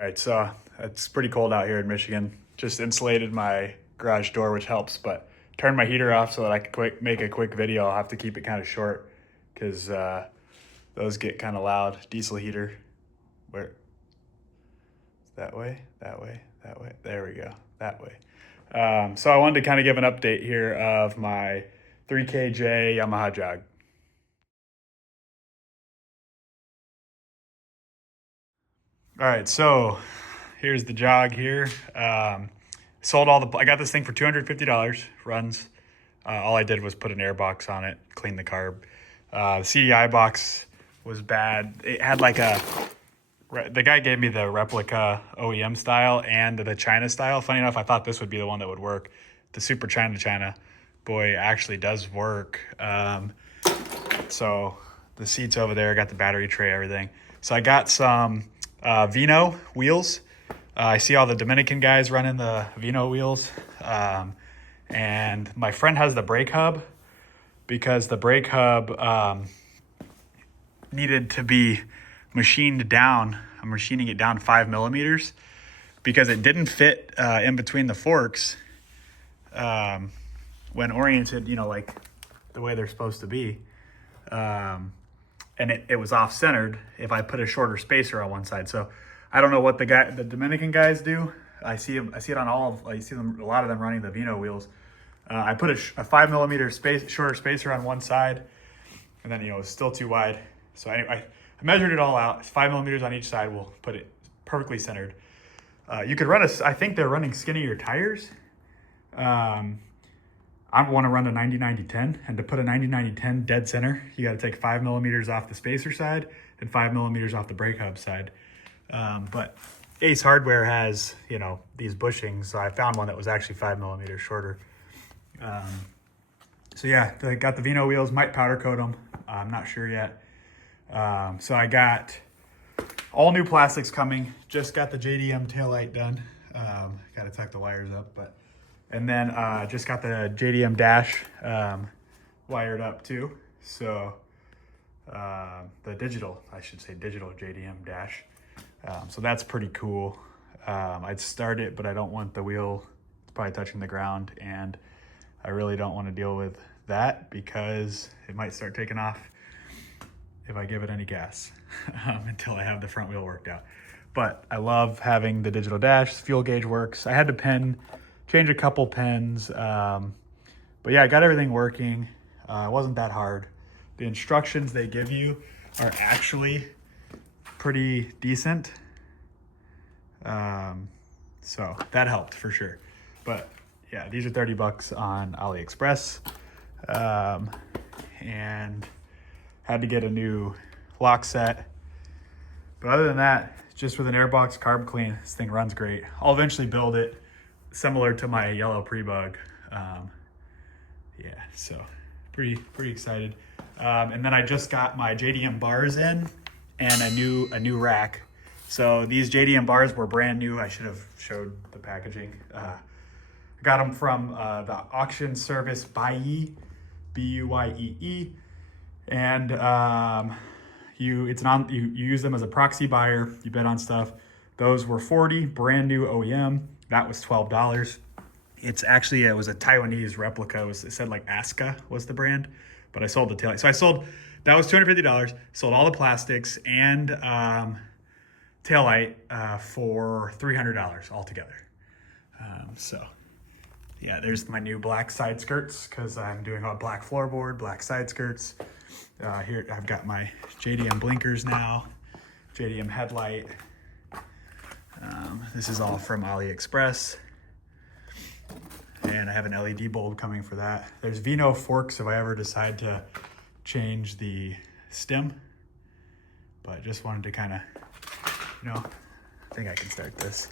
All right, so it's pretty cold out here in Michigan. Just insulated my garage door, which helps, but turned my heater off so that I could make a quick video. I'll have to keep it kind of short because those get kind of loud. Diesel heater. Where? That way, that way, that way. There we go, that way. So I wanted to kind of give an update here of my 3KJ Yamaha Jog. All right, so here's the Jog here. Sold I got this thing for $250, runs. All I did was put an air box on it, clean the carb. The CDI box was bad. It had like the guy gave me the replica OEM style and the China style. Funny enough, I thought this would be the one that would work. The Super China, boy, actually does work. So the seats over there, got the battery tray, everything. So I got some Vino wheels. I see all the Dominican guys running the Vino wheels. And my friend has the brake hub because the brake hub needed to be machined down. I'm machining it down 5 millimeters because it didn't fit in between the forks when oriented, like the way they're supposed to be. And it was off-centered if I put a shorter spacer on one side. So I don't know what the Dominican guys do. I see them on a lot of them running the Vino wheels. I put a 5 millimeter shorter spacer on one side, and then it's still too wide. So anyway, I measured it all out. It's 5 millimeters on each side. We'll put it perfectly centered. You could run I think they're running skinnier tires. I want to run a 90-90-10, and to put a 90-90-10 dead center, you got to take 5 millimeters off the spacer side and 5 millimeters off the brake hub side. But Ace Hardware has, these bushings, so I found one that was actually 5 millimeters shorter. So yeah, I got the Vino wheels, might powder coat them. I'm not sure yet. So I got all new plastics coming. Just got the JDM taillight done. Got to tuck the wires up, and then just got the JDM dash wired up too. So the digital JDM dash. So that's pretty cool. I'd start it, but I don't want the wheel probably touching the ground, and I really don't want to deal with that because it might start taking off if I give it any gas until I have the front wheel worked out. But I love having the digital dash. Fuel gauge works. I had to change a couple pins. But yeah, I got everything working. It wasn't that hard. The instructions they give you are actually pretty decent. So that helped for sure. But yeah, these are $30 on AliExpress. And had to get a new lock set. But other than that, just with an airbox carb clean, this thing runs great. I'll eventually build it similar to my yellow pre-bug. Yeah, so pretty excited. And then I just got my JDM bars in and a new rack. So these JDM bars were brand new. I should have showed the packaging. I got them from the auction service Buyee, B-U-Y-E-E. And you use them as a proxy buyer. You bet on stuff. Those were $40, brand new OEM. That was $12. It was a Taiwanese replica. It said like Aska was the brand, but I sold the taillight. So that was $250. Sold all the plastics and taillight for $300 altogether. So yeah, there's my new black side skirts because I'm doing a black floorboard, black side skirts. Here I've got my JDM blinkers now, JDM headlight. This is all from AliExpress. And I have an LED bulb coming for that. There's Vino forks if I ever decide to change the stem. But just wanted to kind of, I think I can start this.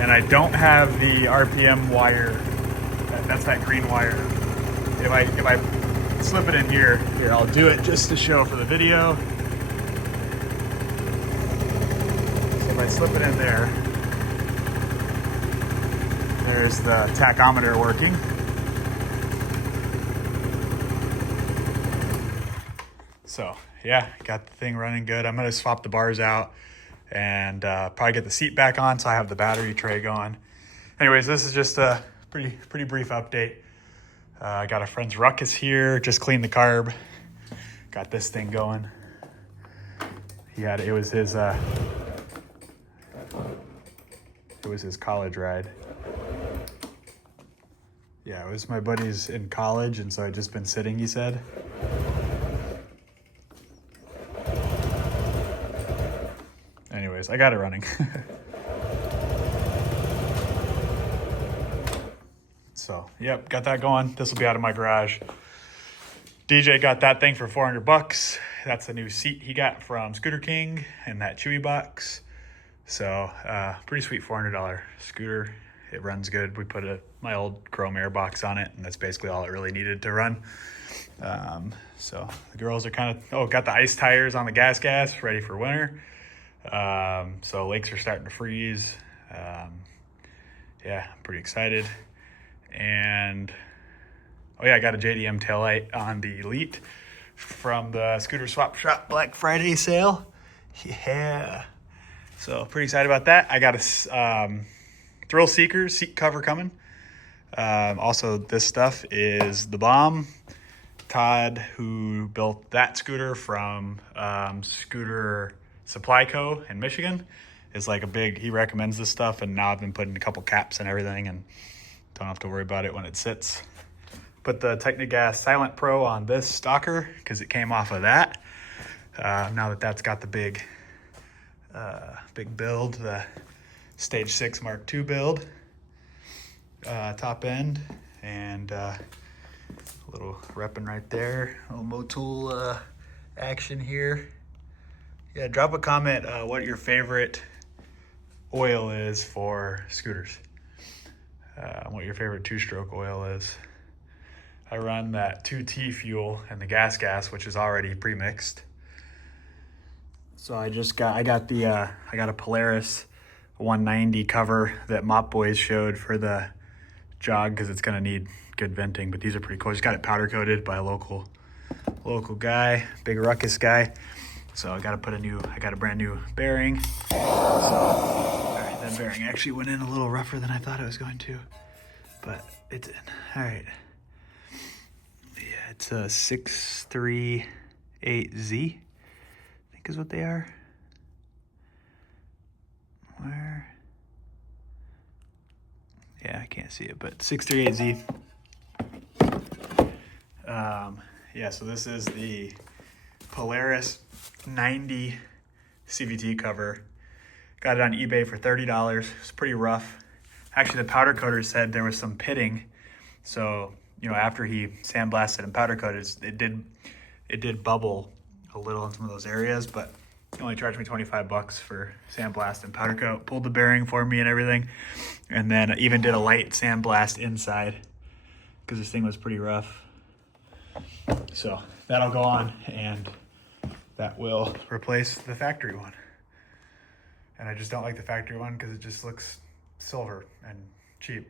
And I don't have the RPM wire. That's that green wire. If I slip it in here, I'll do it just to show for the video. So if I slip it in there's the tachometer working. So yeah, got the thing running good. I'm gonna swap the bars out and probably get the seat back on so I have the battery tray going. Anyways, this is just a pretty brief update. I got a friend's ruckus here, just cleaned the carb, got this thing going. It was his college ride. Yeah, it was my buddy's in college, and so I'd just been sitting, he said. Anyways, I got it running. So, yep, got that going. This will be out of my garage. DJ got that thing for $400. That's the new seat he got from Scooter King and that Chewy box. So, pretty sweet $400 scooter. It runs good. We put my old chrome air box on it, and that's basically all it really needed to run. So the girls are got the ice tires on the gas ready for winter. So lakes are starting to freeze. Yeah, I'm pretty excited. And oh yeah, I got a JDM taillight on the Elite from the Scooter Swap Shop Black Friday sale. Yeah. So pretty excited about that. I got a Thrill Seeker seat cover coming. Also, this stuff is the bomb. Todd, who built that scooter from Scooter Supply Co. in Michigan, is like he recommends this stuff, and now I've been putting a couple caps and everything and don't have to worry about it when it sits. Put the Technigas Silent Pro on this stalker because it came off of that. Now that's got the big build, the Stage 6 Mark II build, top end, and a little repping right there, a little Motul action here. Yeah, drop a comment what your favorite oil is for scooters. What your favorite two-stroke oil is. I run that 2T fuel and the gas, which is already pre-mixed. So I got a Polaris 190 cover that Mop Boys showed for the Jog because it's gonna need good venting, but these are pretty cool. Just got it powder coated by a local guy, big ruckus guy. So I got a brand new bearing. So, all right, that bearing actually went in a little rougher than I thought it was going to, but it's in. All right. Yeah, it's a 638Z, I think is what they are. Where? Yeah, I can't see it, but 638Z. Yeah, so this is the Polaris 90 CVT cover. Got it on eBay for $30. It's pretty rough. Actually, the powder coater said there was some pitting. So, after he sandblasted and powder coated, it did bubble a little in some of those areas, but he only charged me $25 for sandblast and powder coat. Pulled the bearing for me and everything. And then even did a light sandblast inside because this thing was pretty rough. So that'll go on, and that will replace the factory one. And I just don't like the factory one because it just looks silver and cheap.